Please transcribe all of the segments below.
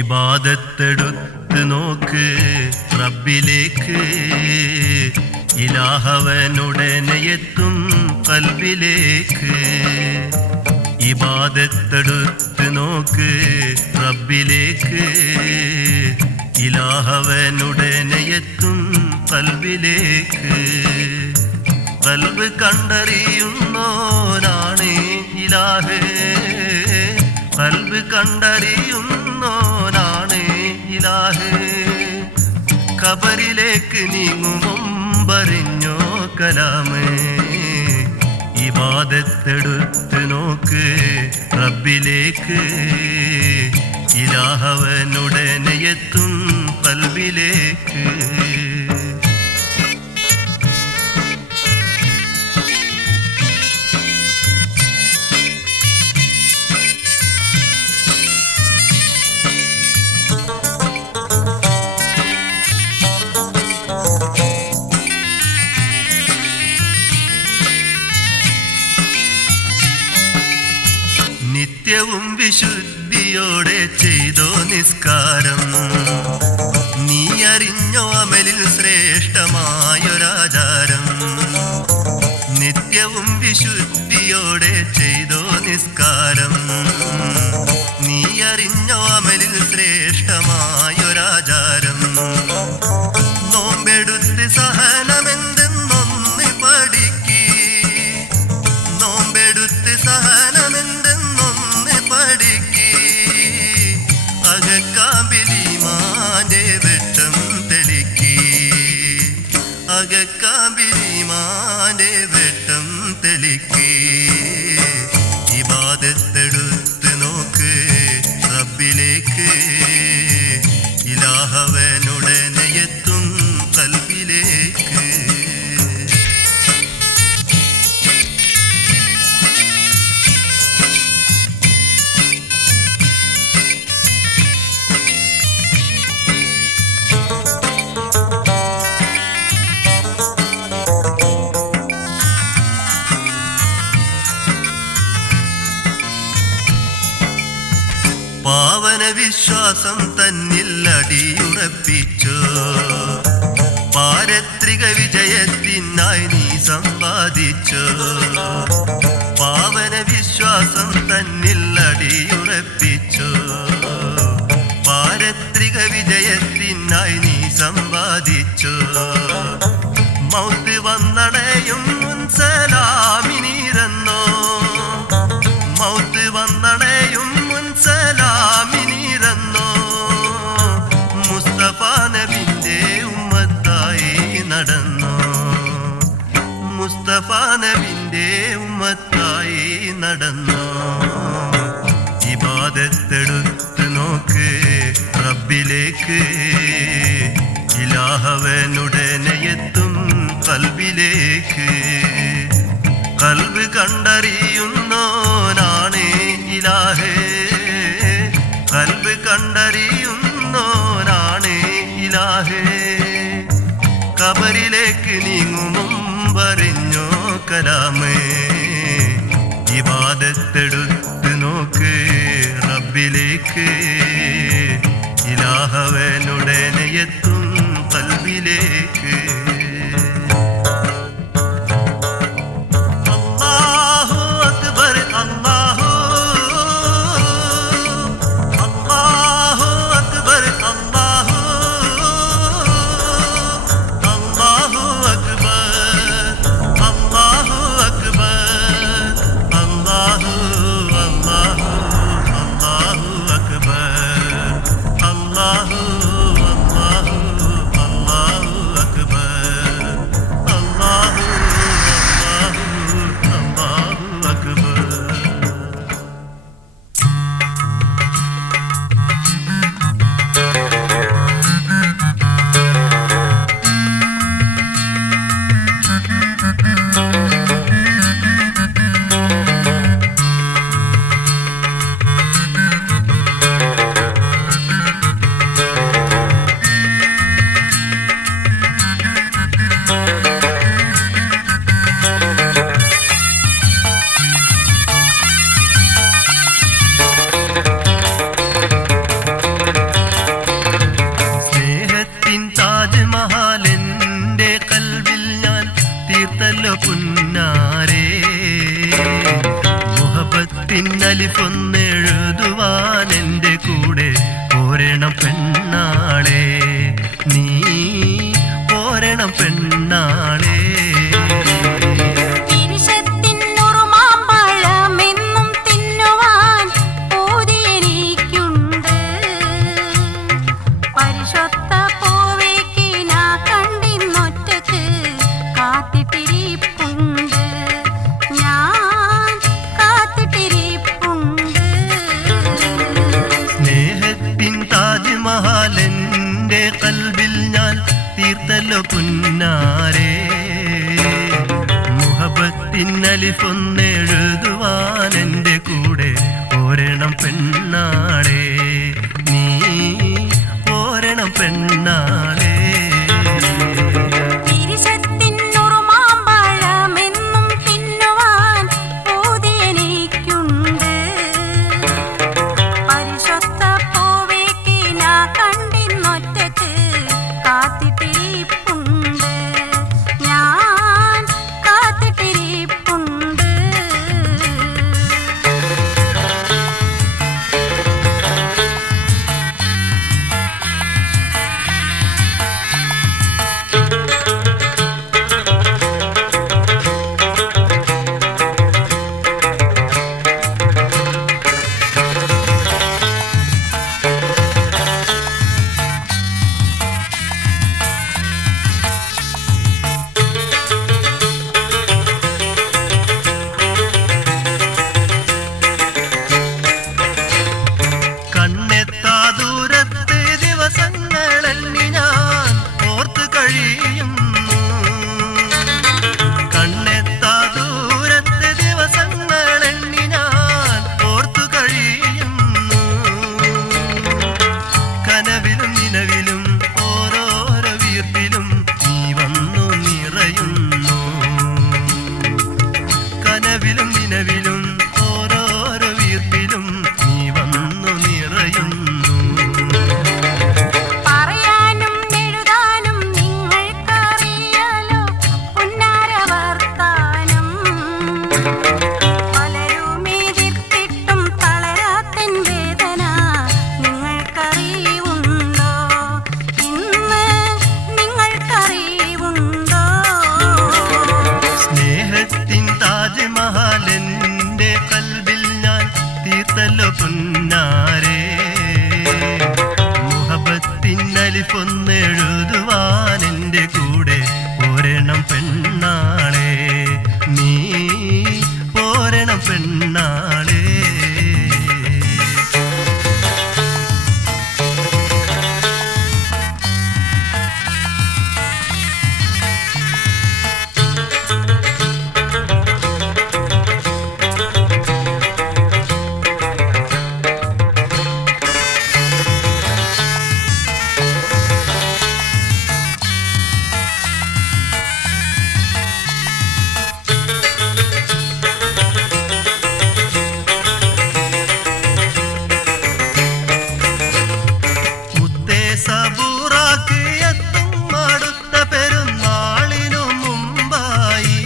ഇബാദത്തെടുത്ത് നോക്ക് റബ്ബിലേക്ക്, ഇലാഹവനുടനെ എത്തും കൽബിലേക്ക്. ഇബാദത്തെടുത്ത് നോക്ക് റബ്ബിലേക്ക്, ഇലാഹവനുടനെ എത്തും കൽബിലേക്ക്. കൽബ് കണ്ടറിയുന്നോനാണ് ഇലാഹ്, കൽബ് കണ്ടറിയുന്നോനാണ് ഇലാഹ്. ഖബറിലേക്ക് നീങ്ങുമുമ്പറിഞ്ഞോ കലാമ്, ഇബാദത്തെടുത്ത് നോക്ക് റബ്ബിലേക്ക്, ഇലാഹവനുടനെ എത്തും കൽബിലേക്ക്. നിത്യവും വിശുദ്ധിയോടെ ചെയ്തോ നിസ്കാരം, നീ അറിഞ്ഞോ അമലിൽ ശ്രേഷ്ഠമായൊരാചാരം. നിത്യവും വിശുദ്ധിയോടെ ചെയ്തോ നിസ്കാരം, നീ അറിഞ്ഞോ അമലിൽ ശ്രേഷ്ഠമായൊരാചാരം. നോമ്പെടുത്ത് സഹനമെന്തെന്നൊന്ന് പഠിക്ക്, നോമ്പെടുത്ത് സഹനമെന്തെന്നൊന്ന് പഠിക്ക്. അകക്കാമ്പിലിമാന്റെ വെട്ടം തെളിക്ക്, അകക്കാമ്പിലിമാന്റെ വെട്ടം തെളിക്ക്. ഇബാദത്തെടുത്ത് നോക്ക് റബ്ബിലേക്ക്, ഇലാഹവനുടനെ എത്തും കൽബിലേക്ക്. പാവന വിശ്വാസം തന്നിൽ അടിയുറപ്പിച്ചോ, പാരത്രിക വിജയത്തിനായി നീ സമ്പാദിച്ചോ. പാവന വിശ്വാസം തന്നിൽ അടിയുറപ്പിച്ചോ, പാരത്രിക വിജയത്തിനായി നീ സമ്പാദിച്ചോ. മൗത്ത് വന്നടയും മുൻസലാമിനീരെന്നോ, മൗത്ത് വന്നടയും മുൻസലാമിനീരെന്നോ. മുസ്തഫ നബിന്റെ ഉമ്മത്തായി നടന്നോ, മുസ്തഫ നബിന്റെ ഉമ്മത്തായി നടന്നോ. ഇബാദത്തെടുത്ത് നോക്ക് റബ്ബിലേക്ക്, ഇലാഹവനുടനെ എത്തും കൽബിലേക്ക്. കൽബ് കണ്ടറിയുന്നോനാണ് ഇലാഹ്, കൽബ് കണ്ടറിയുന്നോനാണ് ഇലാഹ്. ഖബറിലേക്ക് നീങ്ങുമുമ്പറിഞ്ഞോ കലാമ്, ഇബാദത്തെടുത്ത് നോക്ക് റബ്ബിലേക്ക്, ഇലാഹവനുടനെ എത്തും കൽബിലേക്ക്. Allahu Akbar. അലിഫൊന്നെഴുതുവാൻ എൻ്റെ കൂടെ പോരണം പെണ്ണാളെ, നീ പോരണം പെണ്ണാളെ. താജ്മഹലെൻ്റെ കൽബിൽ ഞാൻ തീർത്തല്ലോ പുന്നാരേ, മുഹബത്തിൻ അലിഫൊന്നെഴുതുവാൻ എൻ്റെ കൂടെ പോരണം പെണ്ണാളെ, നീ പോരണം പെണ്ണാളെ. താജ്മഹലെൻ്റെ കൽബിൽ ഞാൻ തീർത്തല്ലോ പുന്നാരേ, മുഹബത്തിൻ അലിഫൊന്നെഴുതുവാൻ എൻ്റെ കൂടെ പോരണം പെണ്ണാളെ, നീ പോരണം പെണ്ണാളെ. സബൂറാക്ക് എത്തും അടുത്ത പെരുന്നാളിനു മുമ്പായി,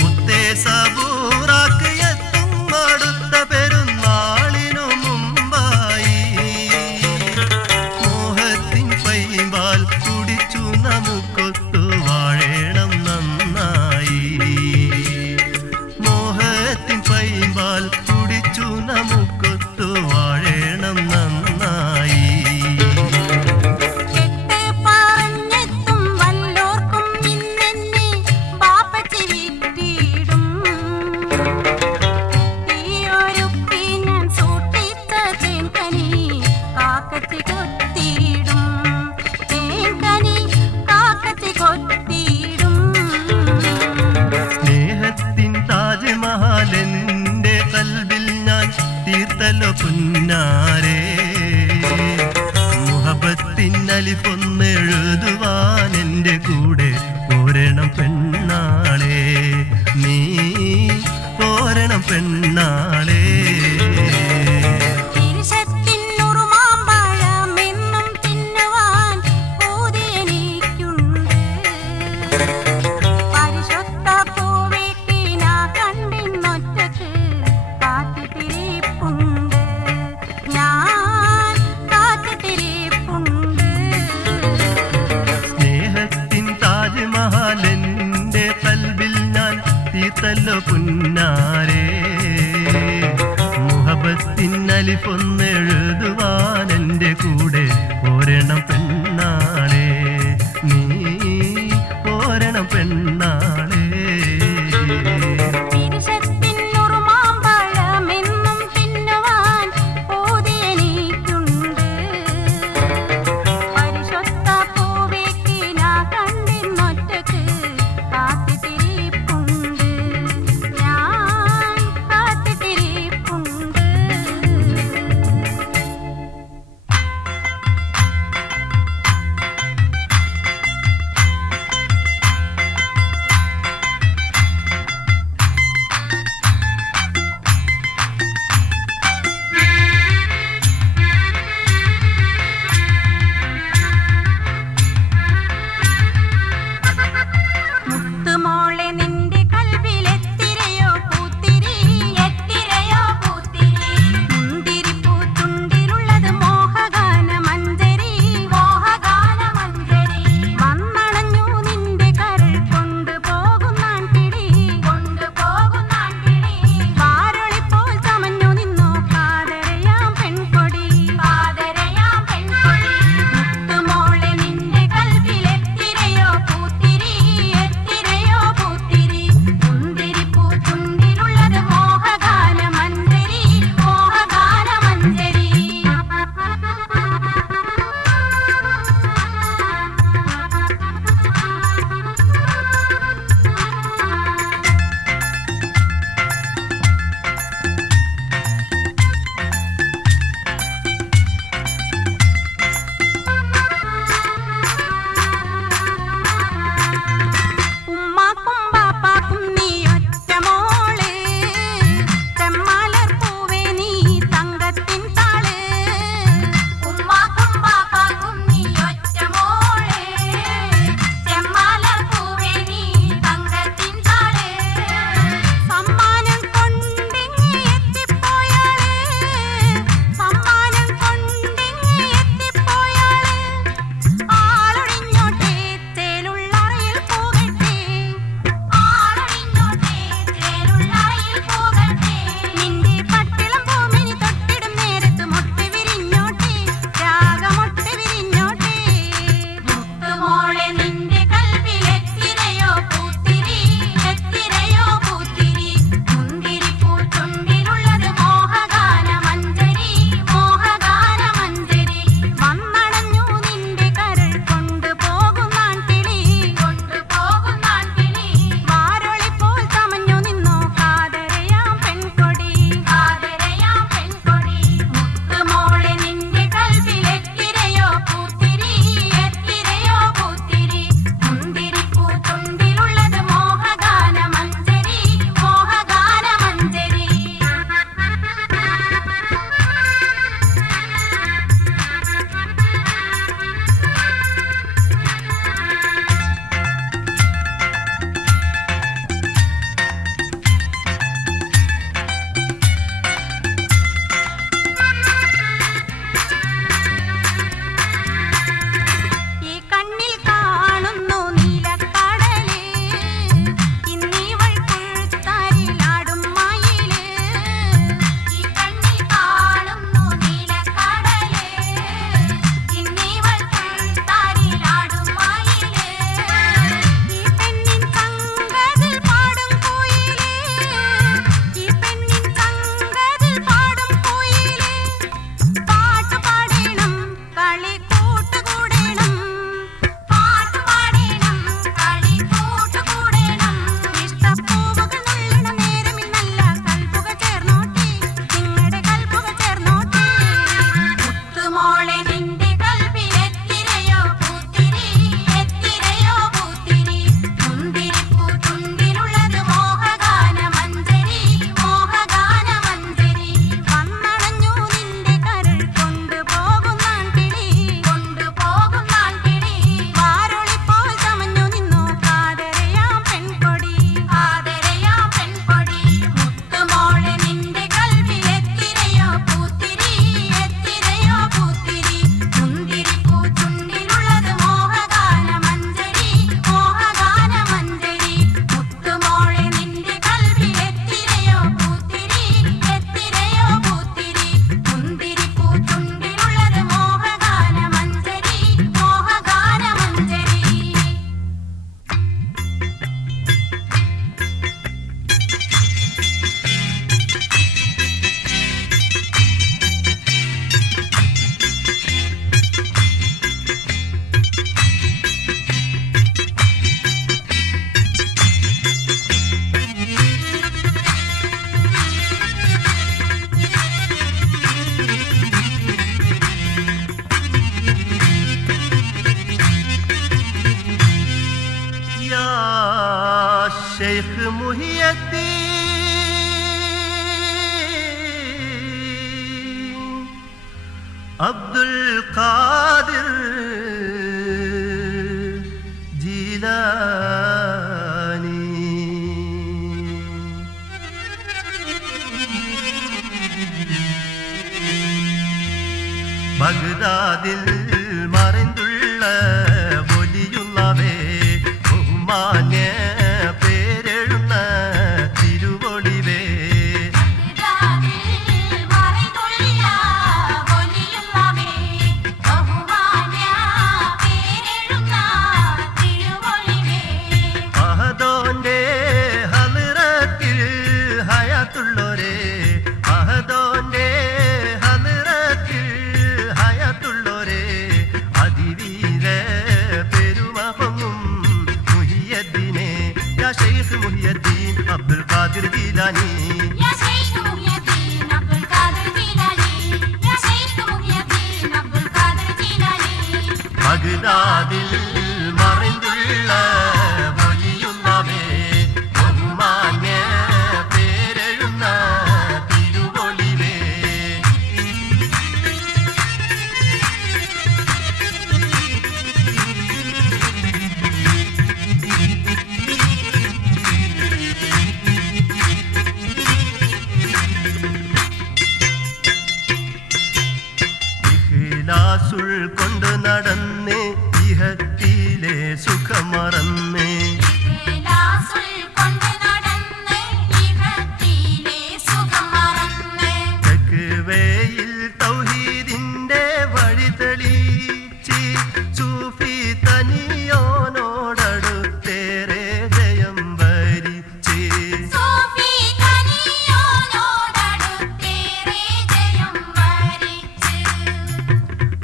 മുത്തേ സബൂറാക്ക് എത്തും അടുത്ത പെരുന്നാളിനു മുമ്പായി, മോഹത്തിൻ പൈമ്പാൽ കുടിച്ചു നമുക്കൊത്തു വാഴണം നന്നായി, മോഹത്തിൻ പൈമ്പാൽ കുടിച്ചു നമുക്കൊത്തു വാഴണം നന്നായി. സ്നേഹത്തിൻ താജ്മഹലെൻ്റെ കൽബിൽ ഞാൻ തീർത്തല്ലോ പുന്നാരേ, മുഹബത്തിൻ അലിഫൊന്നെഴുതുവാൻ എൻ്റെ കൂടെ പോരണം പെണ്ണാളെ, നീ പോരണം പെണ്ണാളെ. ചേർത്തല്ലോ പുന്നാരേ മുഹബത്തിൻ അലിഫൊന്നെഴുതുവാൻ എൻ്റെ കൂടെ പോരണം പെണ്ണാളെ നീ പോരണം പെണ്ണാളെ يا شيخ محي الدين عبد القادر جيلاني ബഗ്ദാദിൽ മറന്തുള്ള വലിയുള്ളവേ ബഹുമാന്യ പേരെഴുന്ന തിരുവൊളിവേ അഹദോന്റെ ഹലറത്തിൽ ഹയാത്തുള്ളോരേ അഹദോന്റെ ഹലറത്തിൽ ഹയാത്തുള്ളോരേ അതിവീര പെരുമഹൊന്നും മുഹിയദ്ദീനെ യാ ശൈഖ് മുഹിയദ്ദീൻ അബ്ദുൽ ഖാദിർ ജീലാനി ബഗ്ദാദിൽ മറന്തുള്ള വലിയുള്ളവേ ബഹുമാന്യ പേരെഴുന്ന തിരുവൊളിവേ ഇഖ്ലാസുൽ കൊണ്ട് നടന്ന് ഇഹത്തിലെ സുഖം മറന്ന് തഖ്വയിൽ തൗഹീദിന്റെ വഴി തെളിച്ച് സൂഫി തനിയോനോടടുത്തേറെ ജയം വരിച്ച്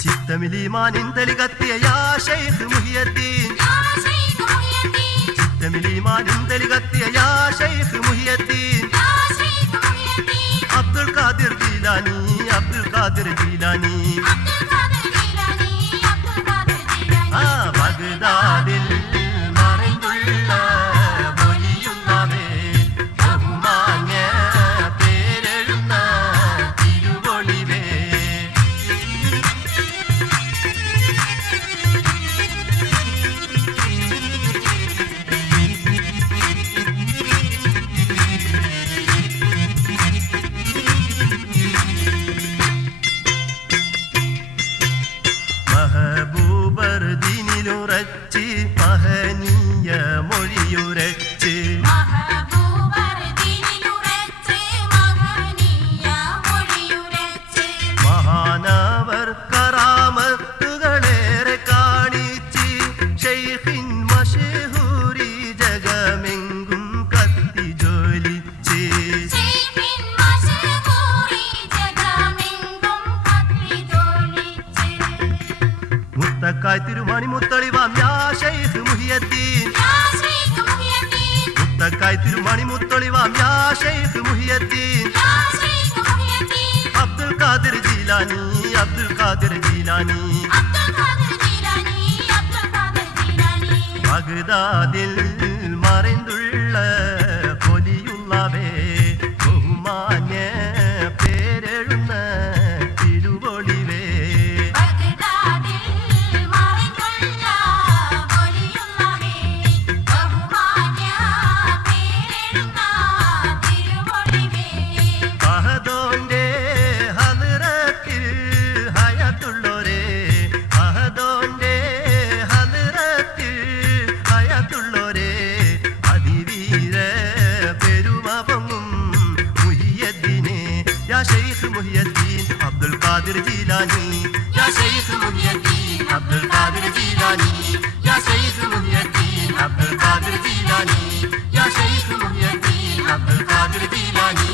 ചിത്തമിലിമാനിന്തലി കത്തിയ യാ ശൈഖ് മുഹിയദ്ദീൻ ചിത്തമിലിമാനിന്തലി കത്തിയ യാ ശൈഖ് മുഹിയദ്ദീൻ അബ്ദുൽ ഖാദിർ ജീലാനി അബ്ദുൽ ഖാദിർ ജീലാനി ആ ബഗ്ദാദിൽ മറന്തുള്ള വലിയുള്ളവേ ബഹുമാന്യ പേരെഴുന്ന തിരുവൊളിവേ മഹബൂബർ ദീനിലുറച്ച് മഹനീയ മൊഴിയുരച്ച് മഹാനവർ കറാമത്തുകളേറെ കാണിച്ച് ശൈഖിൻ മശഹൂരി ജഗമെങ്കും കത്തി ജോലിച്ച് മുത്തക്കായ് തിരുമണി മുത്തളിവാം യാ ശൈഖ് മുഹിയദ്ദീൻ മുത്തക്കായ് തിരുമണി മുത്തളിവാം യാ ശൈഖ് മുഹിയദ്ദീൻ അബ്ദുൽ ഖാദിർ ജീലാനി അബ്ദുൽ ഖാദിർ ജീലാനി ബഗ്ദാദിൽ മറന്തുള്ള വലിയുള്ളവേ ബഹുമാന്യ പേരെഴുന്ന തിരുവൊളിവേ അഹദോന്റെ ഹലറത്തിൽ ഹയാത്തുള്ളോരേ അഹദോന്റെ ഹലറത്തിൽ ഹയാത്തുള്ളോരേ അതിവീര പെരുമപൊങ്ങും മുഹിയദ്ദീനെ യാ ശൈഖ് മുഹിയദ്ദീൻ അബ്ദുൽ ഖാദിർ ജീലാനി യാ ശൈഖ് മുഹിയദ്ദീൻ അബ്ദുൽ ഖാദിർ ജീലാനി യാ ശൈഖ് മുഹിയദ്ദീൻ അബ്ദുൽ ഖാദിർ ജീലാനി യാ ശൈഖ് മുഹിയദ്ദീൻ അബ്ദുൽ ഖാദിർ ജീലാനി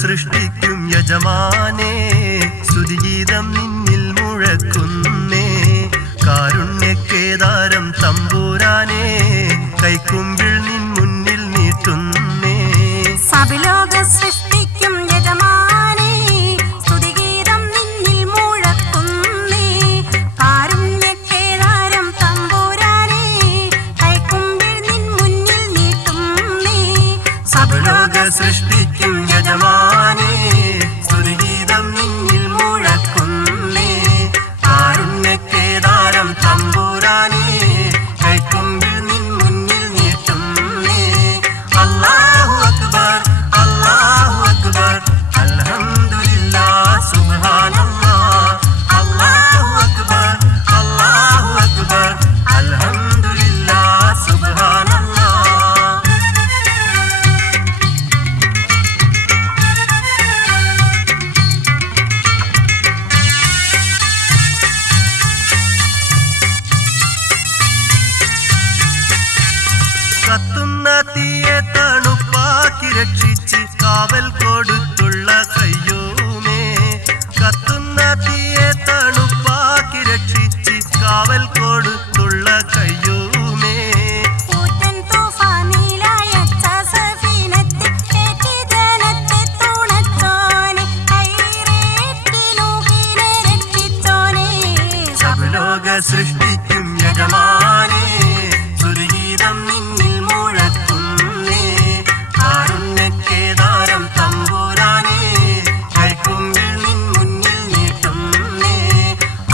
സൃഷ്ടിക്കും യജമാനേ സ്തുതിഗീതം നിന്നിൽ മുഴക്കുന്നേ കാരുണ്യക്കേദാരം തമ്പുരാനേ കൈക്കുമ്പിൾ നിൻ മുന്നിൽ നീട്ടുന്നേ സബലോക സൃഷ്ടിക്കും യജമാനേ സ്തുതിഗീതം നിന്നിൽ മുഴക്കുന്നേ കാരുണ്യക്കേദാരം തമ്പുരാനേ കൈക്കുമ്പിൾ നിൻ മുന്നിൽ നീട്ടുന്നേ സബലോക സൃഷ്ടിക്കും യജമാനേ സ്തുതിഗീതം നിന്നിൽ മുഴക്കുന്നേ കാരുണ്യക്കേദാരം തമ്പുരാനേ കൈക്കുമ്പിൾ നിൻ മുന്നിൽ നീട്ടുന്നേ അല്ലാഹു അക്ബർ അല്ലാഹു അക്ബർ അൽഹംദുലില്ലാഹ് സുബ്ഹാനല്ലാഹ് അല്ലാഹു അക്ബർ അല്ലാഹു അക്ബർ അൽഹംദുലില്ലാഹ് സുബ്ഹാനല്ലാഹ് കത്തുന്ന തീയെ തണുപ്പാക്കി രക്ഷിച്ച് കാവൽ കൊടുത്തുള്ള കയ്യൂമേ കത്തുന്ന തീയെ തണുപ്പാക്കി രക്ഷിച്ച് കാവൽ കൊടുത്തുള്ള കയ്യൂമേ കൂറ്റൻ തൂഫാനിലയച്ച സഫീനത്തിൽ ഏറ്റി ജനത്തെ തുണച്ചോനെ കൈറേറ്റി നൂഹിനെ രക്ഷിച്ചോനെ സബലോക സൃഷ്ടിക്കും യജമാനേ സ്തുതിഗീതം നിന്നിൽ മുഴക്കുന്നേ കാരുണ്യക്കേദാരം തമ്പുരാനേ കൈക്കുമ്പിൾ നിൻ മുന്നിൽ നീട്ടുന്നേ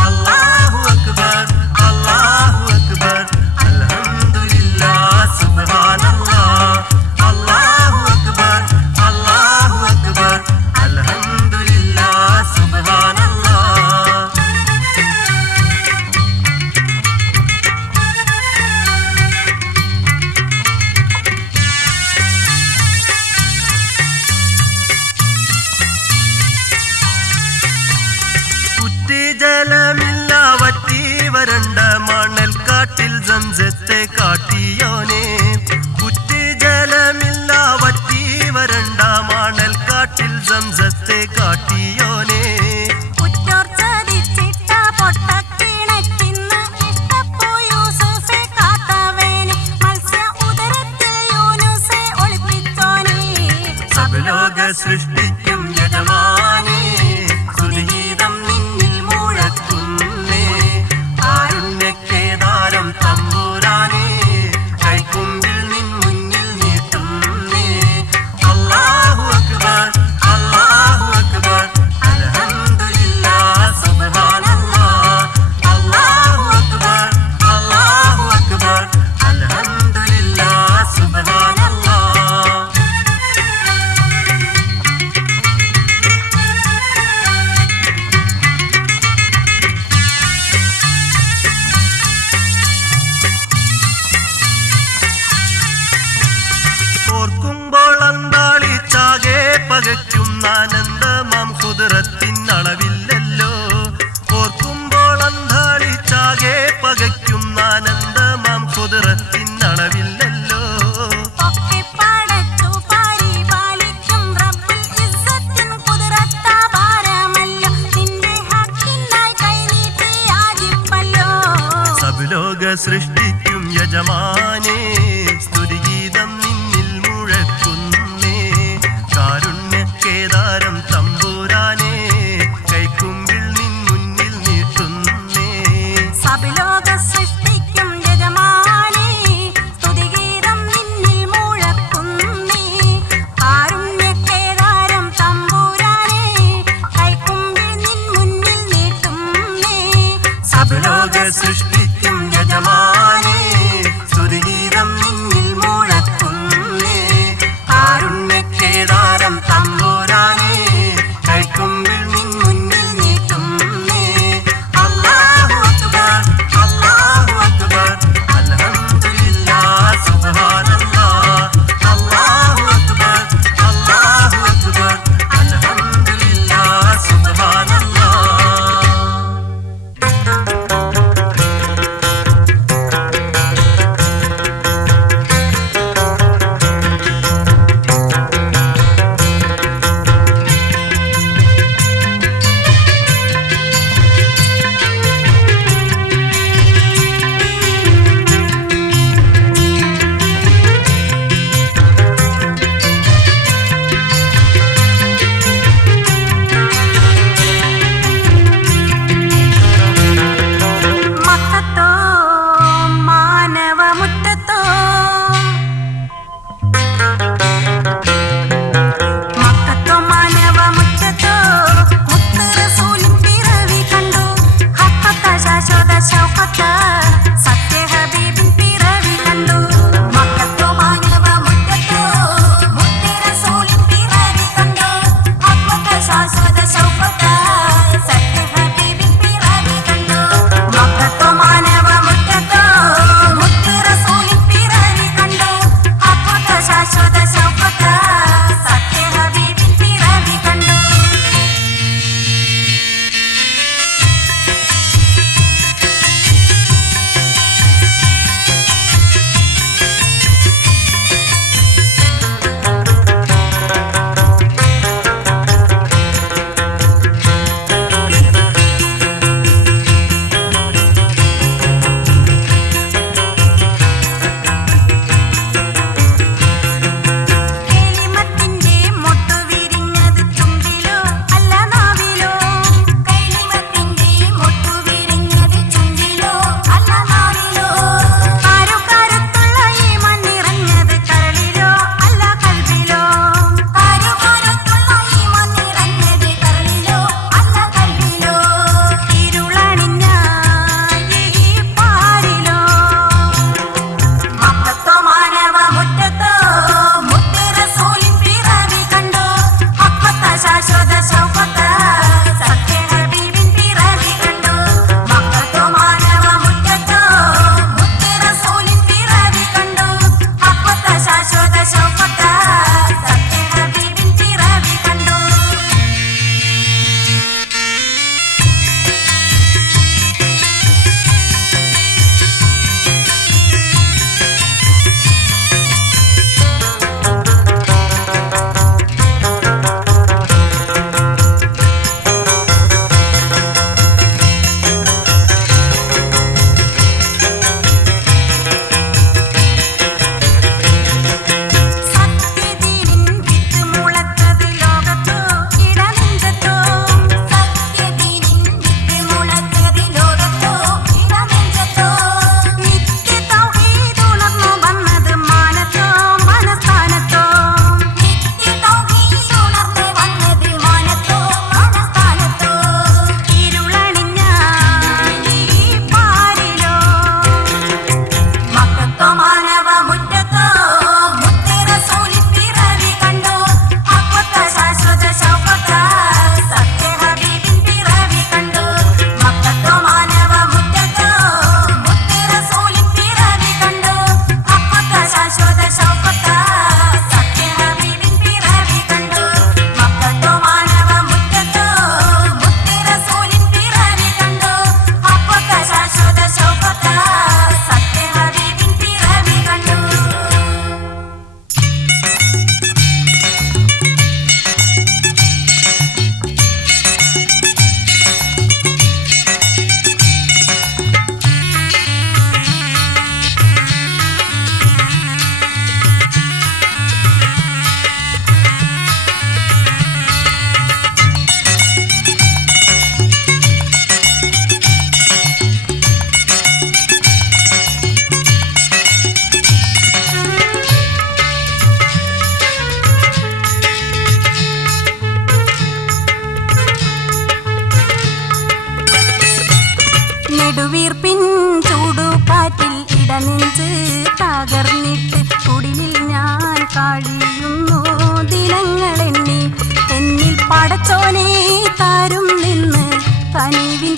അല്ലാഹു അക്ബർ അല്ലാഹു അക്ബർ അൽഹംദുലില്ലാഹ് സുബ്ഹാനല്ലാഹ് അല്ലാഹു അക്ബർ അല്ലാഹു അക്ബർ അൽഹംദുലില്ലാഹ് സുബ്ഹാനല്ലാഹ് ജലമില്ല വറ്റി വരണ്ട മണൽ കാട്ടിൽ സംസത്തെ കാട്ടിയോനെ കുറ്റി ജലമില്ല വറ്റി വരണ്ട മണൽ കാട്ടിൽ സംസത്തെ കാട്ടിയോനെ കുറ്റോർ ചതിച്ചിട്ട പൊട്ടക്കിണറ്റിന്ന് ഇഷ്ടപ്പൂ യൂസുഫെ കാത്തവനെ മത്സ്യ ഉദരത്തിൽ യൂനുസെ ഒളിപ്പിച്ചോനെ സബലോക സൃഷ്ടിക്കും യജമാനേ സ്തുതിഗീതം നിന്നിൽ മുഴക്കുന്നേ കാരുണ്യക്കേദാരം തമ്പുരാനേ കൈക്കുമ്പിൾ നിൻ മുന്നിൽ നീട്ടുന്നേ അല്ലാഹു അക്ബർ അല്ലാഹു അക്ബർ അൽഹംദുലില്ലാഹ് സുബ്ഹാനല്ലാഹ് അല്ലാഹു അക്ബർ അല്ലാഹു അക്ബർ അൽഹംദുലില്ലാഹ് സുബ്ഹാനല്ലാഹ് ഓർക്കുമ്പോൾ അന്താളിച്ചാകെ പകയ്ക്കുന്ന ആനന്ദമാം കുതിരത്തിനളവില്ലല്ലോ ഓർക്കുമ്പോൾ അന്താളിച്ചാകെ പകയ്ക്കുന്ന ആനന്ദമാം കുതിരത്തിനളവില്ലല്ലോ പൊക്കിപ്പടച്ചു പരിപാലിക്കും റബ്ബുൽ ഇസ്സത്തിൻ കുതിരത്താ ഭാരമല്ലോ നിന്റെ ഹക്കിനായി കൈനീട്ടി യാചിപ്പല്ലോ സബലോക സൃഷ്ടിക്കും യജമാനേ സ്തുതിഗീതം നിന്നിൽ മുഴക്കുന്നേ കാരുണ്യക്കേദാരം തമ്പുരാനേ കൈക്കുമ്പിൾ നിൻ മുന്നിൽ നീട്ടുന്നേ സബലോക സൃഷ്ടിക്കും യജമാനേ സ്തുതിഗീതം നിന്നിൽ മുഴക്കുന്നേ കാരുണ്യക്കേദാരം തമ്പുരാനേ കൈക്കുമ്പിൾ നിൻ മുന്നിൽ നീട്ടുന്നേ സബലോക സൃഷ്ടിക്കും യജമാനേ സ്തുതിഗീതം നിന്നിൽ മുഴക്കുന്നേ കാരുണ്യക്കേദാരം തമ്പുരാനേ കൈക്കുമ്പിൾ നിൻ മുന്നിൽ നീട്ടുന്നേ അല്ലാഹു അക്ബർ അല്ലാഹു അക്ബർ അൽഹംദുലില്ലാഹ് സുബ്ഹാനല്ലാഹ് അല്ലാഹു അക്ബർ അല്ലാഹു അക്ബർ അൽഹംദുലില്ലാഹ് സുബ്ഹാനല്ലാഹ്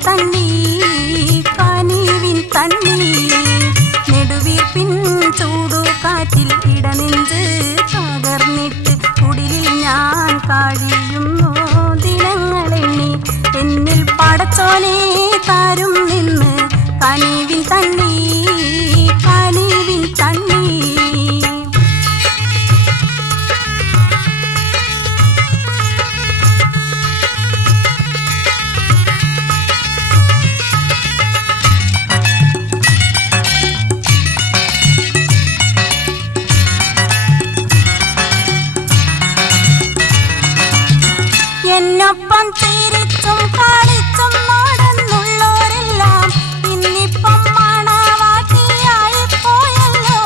തണ്ണി കനിവിൻ തണ്ണി നെടുവീർപ്പിൻ ചൂടുകാറ്റിൽ ഇടനെഞ്ച് തകർന്നിട്ട് കുടിലിൽ ഞാൻ കഴിയുന്നു ദിനങ്ങളെണ്ണി എന്നിൽ പടച്ചോനെ താരും നിന്ന് കനിവിൻ തണ്ണി കനിവിൻ തണ്ണി എന്നൊപ്പം ചിരിച്ചും കളിച്ചും നടന്നുള്ളോരെല്ലാം ഇന്നിപ്പം മണവാട്ടിയായി പോയല്ലോ.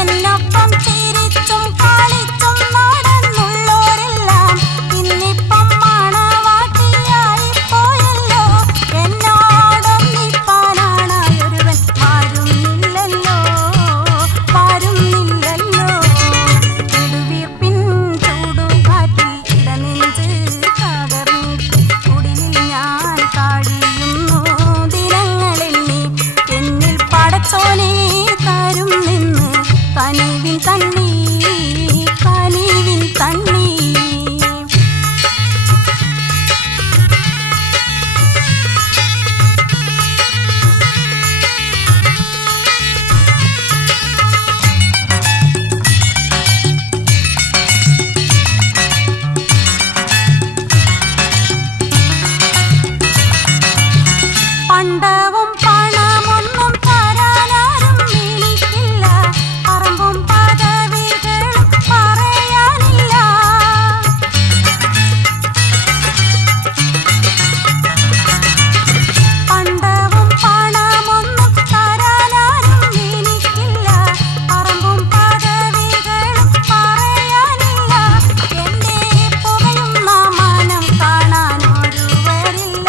എന്നൊപ്പം ചിരിച്ചും കളിച്ചും നടന്നുള്ളോരെല്ലാം ഇന്നിപ്പം മണവാട്ടിയായി പോയല്ലോ. എന്നോടൊന്നിപ്പാനാണായൊരുവൻ വരുന്നില്ലല്ലോ വരുന്നില്ലല്ലോ. നെടുവീർപ്പിൻ ചൂടുകാറ്റിൽ ഇടനെഞ്ച് തകർന്നിട്ട് കുടിലിൽ ഞാൻ കഴിയുന്നു ദിനങ്ങളെണ്ണി എന്നിൽ പടച്ചോനെ തരും നിന്ന് കനിവിൻ തണ്ണി കനിവിൻ തണ്ണി. പണ്ടവും പണമൊന്നും തരാനാരും എനിക്കില്ല. പറമ്പും പദവികളും പറയാനില്ല. പണ്ടവും പണമൊന്നും തരാനാരും എനിക്കില്ല. പറമ്പും പദവികളും പറയാനില്ല. എന്റെ പുകയുന്ന മനം കാണാൻ ഒരുവരില്ല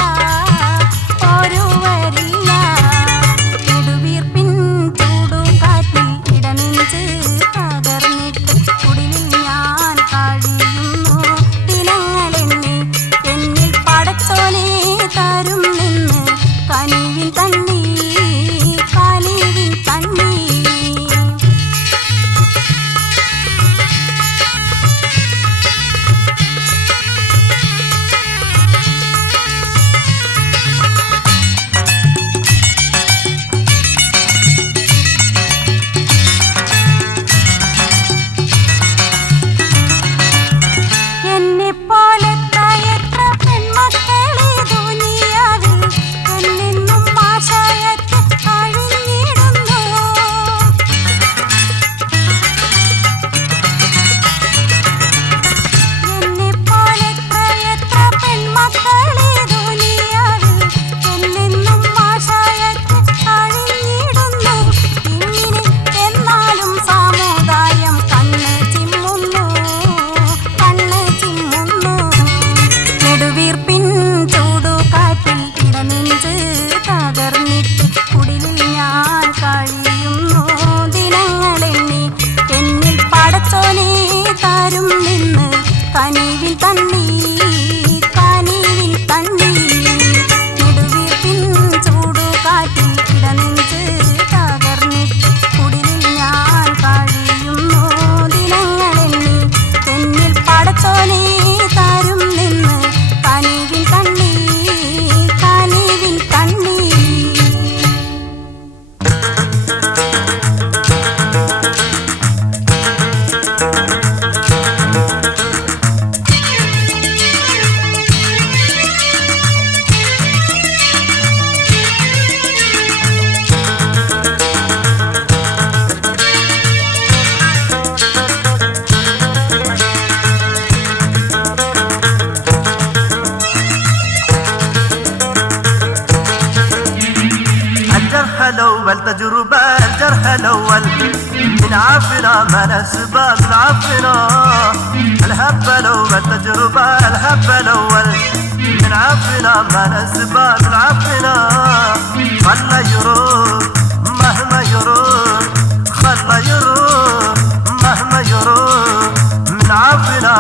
ഒരുവരില്ല. നെടുവീർപ്പിൻ ചൂടുകാറ്റിൽ ഇടനെഞ്ച് തകർന്നിട്ട് കുടിലിൽ ഞാൻ കഴിയുന്നു ദിനങ്ങളെണ്ണി എന്നിൽ പടച്ചോനെ തരും നിന്ന് കനിവിൻ തണ്ണി കനിവിൻ തണ്ണി. എന്നെപ്പോലത്തെ എത്ര പെൺമക്കളെ ദുനിയാവിൽ എന്നെന്നും ആശയത്തിൽ കഴിഞ്ഞിടുന്നു. എന്നെപ്പോലത്തെ എത്ര പെൺമക്കളെ ദുനിയാവിൽ എന്നെന്നും ആശയത്തിൽ കഴിഞ്ഞിടുന്നു. ഇങ്ങനെ എന്നാലും സമുദായം കണ്ണ് ചിമ്മുന്നു കണ്ണ് ചിമ്മുന്നു. നെടുവീർപ്പിൻ ചൂടുകാറ്റിൽ ഇടനെഞ്ച് തകർന്നിട്ട് കുടിലിൽ ഞാൻ കഴിയുന്നു ദിനങ്ങളെണ്ണി എന്നിൽ പടച്ചോനെ തരും നിന്ന് കനിവിൻ തണ്ണി കനിവിൻ തണ്ണി. നെടുവീർപ്പിൻ ചൂടുകാറ്റിൽ ഇടനെഞ്ച് തകർന്നിട്ട് കുടിലിൽ ഞാൻ കഴിയുന്നു ദിനങ്ങളെണ്ണി എന്നിൽ പടച്ചോനെ തരും നിന്ന് കനിവിൻ തണ്ണി കനിവിൻ തണ്ണി. الجرح الأول تجربة الجرح الأول من عافنا ما نسبة من عافنا. الهبة الأول تجربة الهبة الأول من عافنا ما نسبة من عافنا. خلى يروح مهما يروح خلى يروح مهما يروح من عافنا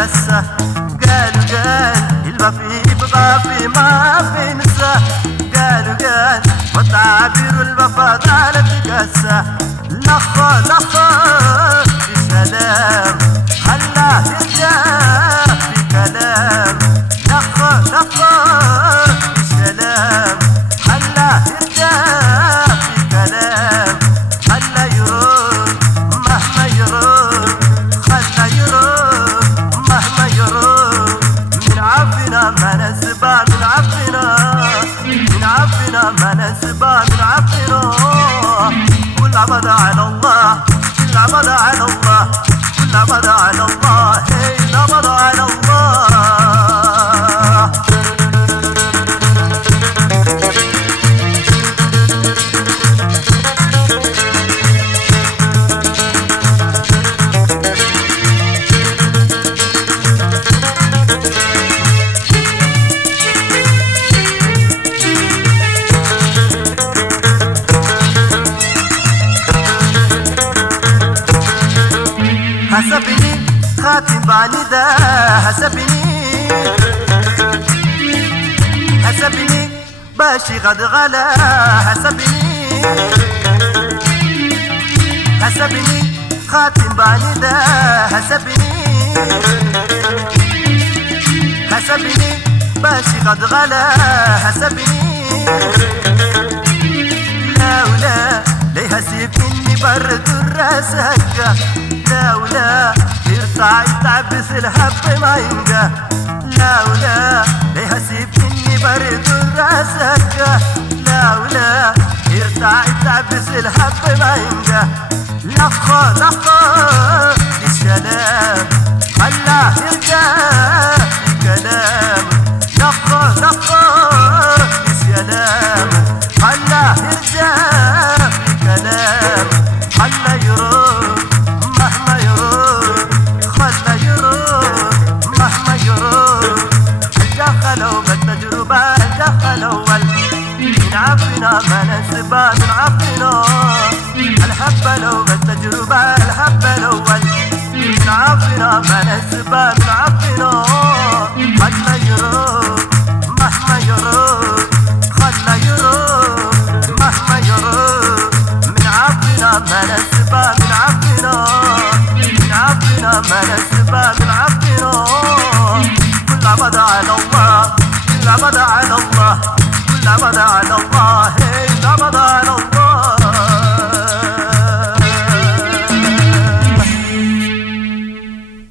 تقاسى قال الما في يبقى في ما في نسى قال وتعابير الوفا لا تقاسى لخ بسلام خلاه يرجع في كلام لخ بسلام خلاه يرجع في كلام خلاه يروح مهما يروح خلاه يروح مهما يروح من عفنا ما نسبع من عفنا ما نسبع من عفنا كل عبد على الله كل عبد على الله كل عبد على الله هي العبد على الله حسبني خاتم بعنيدة حسبني باشي غد غلا حسبني خاتم بعنيدة حسبني باشي غد غلا حسبني لا ليه سيب اني برد الراس هكا لا يرتع يتعبس الحب ما ينقى لا ليه سيب اني برد الراس هكا لا يرتع يتعبس الحب ما ينقى لخ السلام خلاه يرجع في كلام لخ السلام خلاه يرجع في كلام خلاه يروح مهما يروح خلاه يروح مهما يروح دخلوا بالتجربة دخلوا من عفنا ما نسبة من عفنا الحب لو بالتجربة الحب الأول من عفنا ما نسبة من عفنا خلاه يروح مهما يروح خلاه يروح مهما يروح من عفنا ما نسبة من عفنا ما نسبة من عفنا كل عبد على الله كل عبد على الله كل عبد على الله